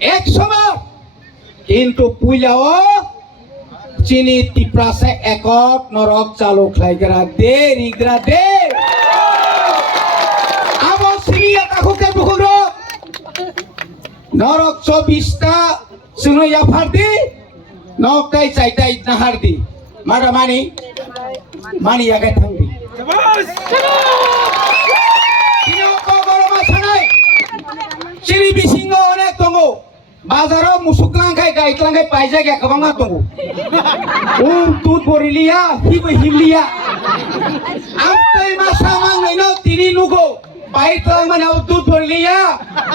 100 বার কিন্তু পুইলাও চিনি টিপ্রাসে একক নরক চালু খাইগরা দে রিগরা দে আবো সিরিয়া তাকুকে বুকুরো নরক 24টা সুনয়া ফারদি নকটাই চাইটাই নাহারদি মারা মানি আগে থাকবি চিনি বিসিঙ্গ অনেক দङ বাজারাव মুসুকলাंखाय गायख्लांखाय पाइजागे गोबां दङ तुत बरिलिया हिबो हिमलिया आमपै मासा मांगैनो तिनि नुगो पाइख्लांमानाव तुत बरिलिया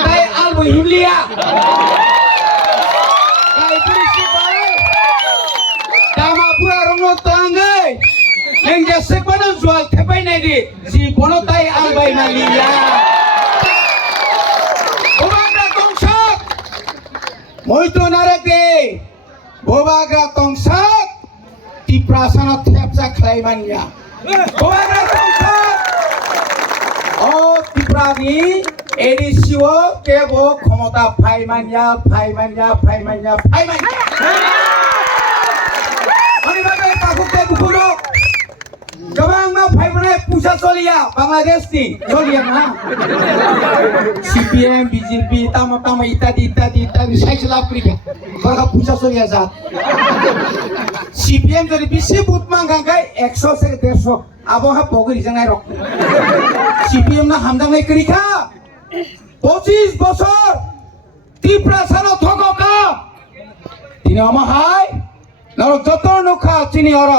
ताय आलबो हिमलिया गायख्रिसि बाय दामापुरा रंनो तांगै नों जेसेबानो जुवाल थेबायनायदि जिबनो ताय आलबाय Mallya Moito narake bobagra tongsak di prasana thepsa khlaimania bobagra tongsak oh di prani edisiwo kebo khomota phaimania ani bagai takute bukuro gabang ma phaimane pusha cholia bangladesh ni cholia na CPM BJP tama ittadi saisla afrika baka pusha cholia ja CPM jodi bisi but mangkai 100 থেকে 150 aboha pogri jangai rok CPM na hamdangai krika 25 বছর টিপ্রাসানো থগকা তিনি আমাহাই নর যত নখা চিনি or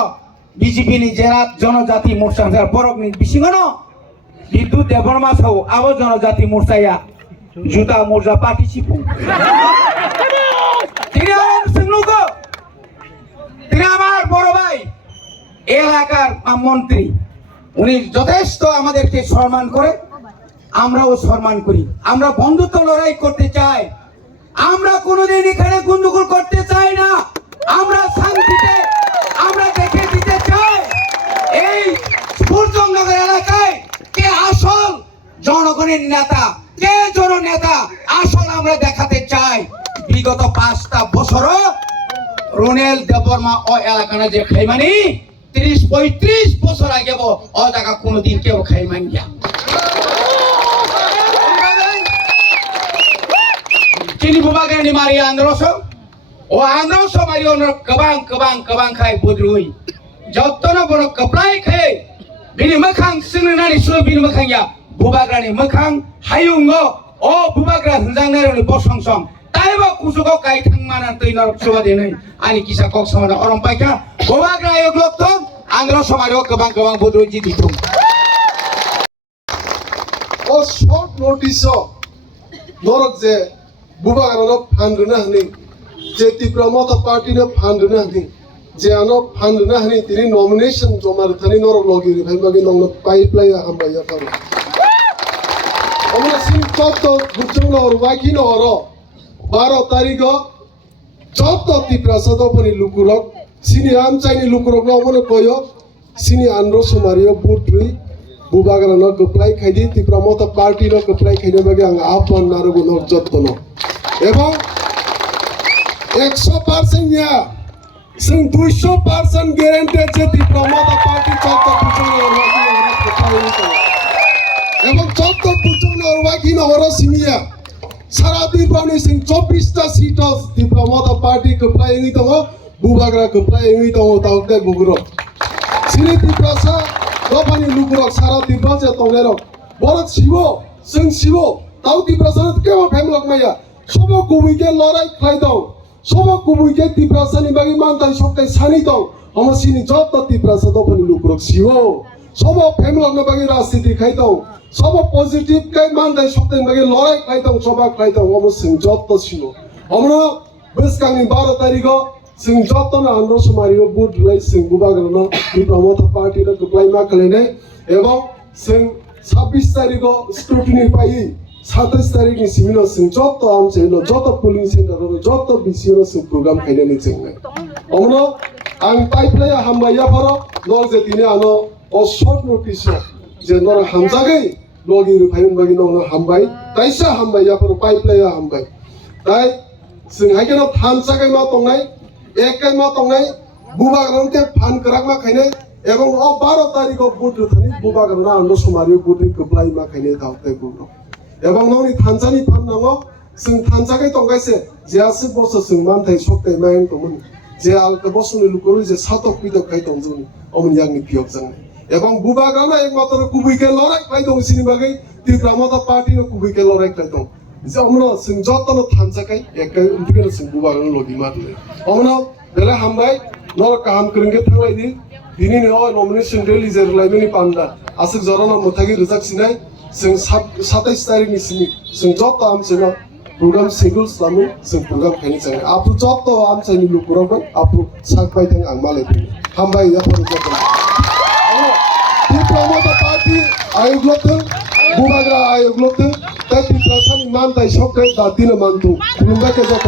BJP নি জেলা জনজাতি মোর্চা বরক নি বিসিংনো বিদ্যুৎ দেবর্মা সাও আবো জনজাতি মোর্চায়া জুতা মোর্চা পার্টিসিপেট তিনি আমার সঙ্গনুগো তিনি আমার বড় ভাই এলাকার মন্ত্রী উনি যথেষ্ট আমাদেরকে সম্মান করে আমরাও সম্মান করি আমরা বন্ধুত্ব লড়াই করতে চাই আমরা কোনোদিন এখানে গন্ডগোল করতে চাই না আমরা শান্তিতে আমরা দেখে দিতে চাই এই সূর্যনগর এলাকায় কে আসল জনগণের নেতা কে জননেতা আসল আমরা দেখাতে চাই বিগত 5টা বছর রোনেল দেববর্মা ও এলাকানে যে খাইমানি 30-35 বছর আগে ও জায়গা কোনোদিন কেউ খাইমানি গিয়া চিনি বুবাগানি মারি আন্দ্রস ও আন্দ্রস মারি ওন কবাং খাই বুদ্রুই যতন বড় কপলাই খাই বিনি মখাং সিননানি সু বিনি মখাংয়া বুবাগ্রানি মখাং হায়ুঙ্গ ও বুবাগ্রা হনজাংনারनि বসংসং তাইবা কুসুগो गाय थांमाना तैनर सुबादे नै आनि किसा कक समाना अरम पाइका बुबाग्रा यग्लक थं आंद्रस मारि गोबां बुद्रुई जिदिथुं ও শর্ট নোটিস নরক যে বুবাগানো ফান্ডনা হনি যে ত্রিপুরা মতো পার্টিনো ফান্ডনা হনি যে আনো ফান্ডনা হনি তিনি নমিনেশন জমা থানি নরক লগিরি ভাই মাগি নং পাইপলাই হামবাইয়া পারো আমরা সিন চত বুঝুং নর ওয়াকি নর 12 তারিখ চত ত্রিপুরা সদপনি লুকুরক সিনি আম চাইনি লুকুরক নমনে কয় সিনি আন্দ্র সুমারিও বুট্রি বুবাগানো গপ্লাই খাইদি ত্রিপুরা মতো পার্টিনো গপ্লাই খাইনো বাগে আং আপন নারগো নর যত্ন এবং 100% ইয়া সিং 200% গ্যারান্টি যে ত্রিপুরা মতো পার্টি চত বুঝুং এবং চত বুঝুং ওয়াকি নহর সিনিয়া সারা ত্রিপুরানি সিং 24টা সিট ত্রিপুরা মতো পার্টি গপ্লাই এঙ্গি দङ বুবাগ্রা গপ্লাই এঙ্গি দङ তাওতে বুগুরো সিনি ত্রিপুরা দফানি লুকুরক সারা ত্রিপুরা যে তংলেরক বরক শিবো সিং শিবো তাও ত্রিপুরা সারা কেও ফেমলক মাইয়া সব কুবুইকে লড়াই খাই দাও সব কুবুইকে ত্রিপুরা সানি বাগি মানতাই সবটাই সানি দাও আমার সিনি যত ত্রিপুরা সারা দফানি লুকুরক শিবো সব ফেমলক বাগি রাজনীতি খাই দাও সব পজিটিভ কাই মানতাই সবটাই বাগি লড়াই খাই দাও সবা খাই দাও আমার সিং যত শিবো আমরা বেসকাংনি 12 তারিখ সিং যত না আন্দ্র সুমারিও বুট লাই সিং বুবাগানো ত্রিপুরা মতো পার্টির গপ্লাই মা খালাইনাই এবং সিং 26 তারিখ স্ক্রুটিনি পাই 27 তারিখनि सिमिनो सिं जत आमसेनो जत पुलिंग सेन्टार जत बिसिनो सिं प्रोग्राम खाइनानि जोंनाय अमनो आं पाइपलाया हामबाया फरो नर जे दिने आनो अ शर्ट नोटिस जे नर हामजागै लगी रुफायन बागि नर हामबाय ताइसा हामबाया फरो पाइपलाया हामबाय ताइ जों हायकेनो थानसाकै मा तंनाय एकै मा तंनाय बुबाग्रानते फान कराक मा खायने এবং 12 তারিখ বুট থানি বুবাগ্রানা আন্দ সমারি বুট কপ্লাই मा खायने दावते बुग्रो এবং ননি থানসানি ফান নাঙো जों थानसाकै तंगायसे जेआसे बस जों मानथाय सकते मायं तमोन जे आलके बसनि लुकरु जे सातक पिदक खाय तंजोनि अमन यागनि पियक जांनाय এবং বুবাগ্রানা একমাত্র কুবুইকে লড়াই খাই দं সিনি বাগै ত্রিপুরা পার্টিनो কুবুইके লড়াই খাই दं যে আমরা जों যতনো थानसाकै एकै उन्थिके जों बुबाग्राना लगी मारले अमनो बेला हामबाय नर काहाम करंगे थांलायदि दिनै नय नमिनेशन रिलिज लाइबेनि पान्दा आसक जराना मथागि रजाक सिनाय जों 27 तारिखनि सिनि जों जत आमसेना program schedule selama जों program खायनि जाय आपु जत आमसानि लुकुराव आपु साकबाय थां आं मालाय हामबाय या फरो जत ত্রিপুরা पार्टी आयोगलथों बुबाग्रा आयोगलथों दा ত্রিপুরাसानि मानथाय सकथाय दादिनो मानथु खुलुमबाय के जत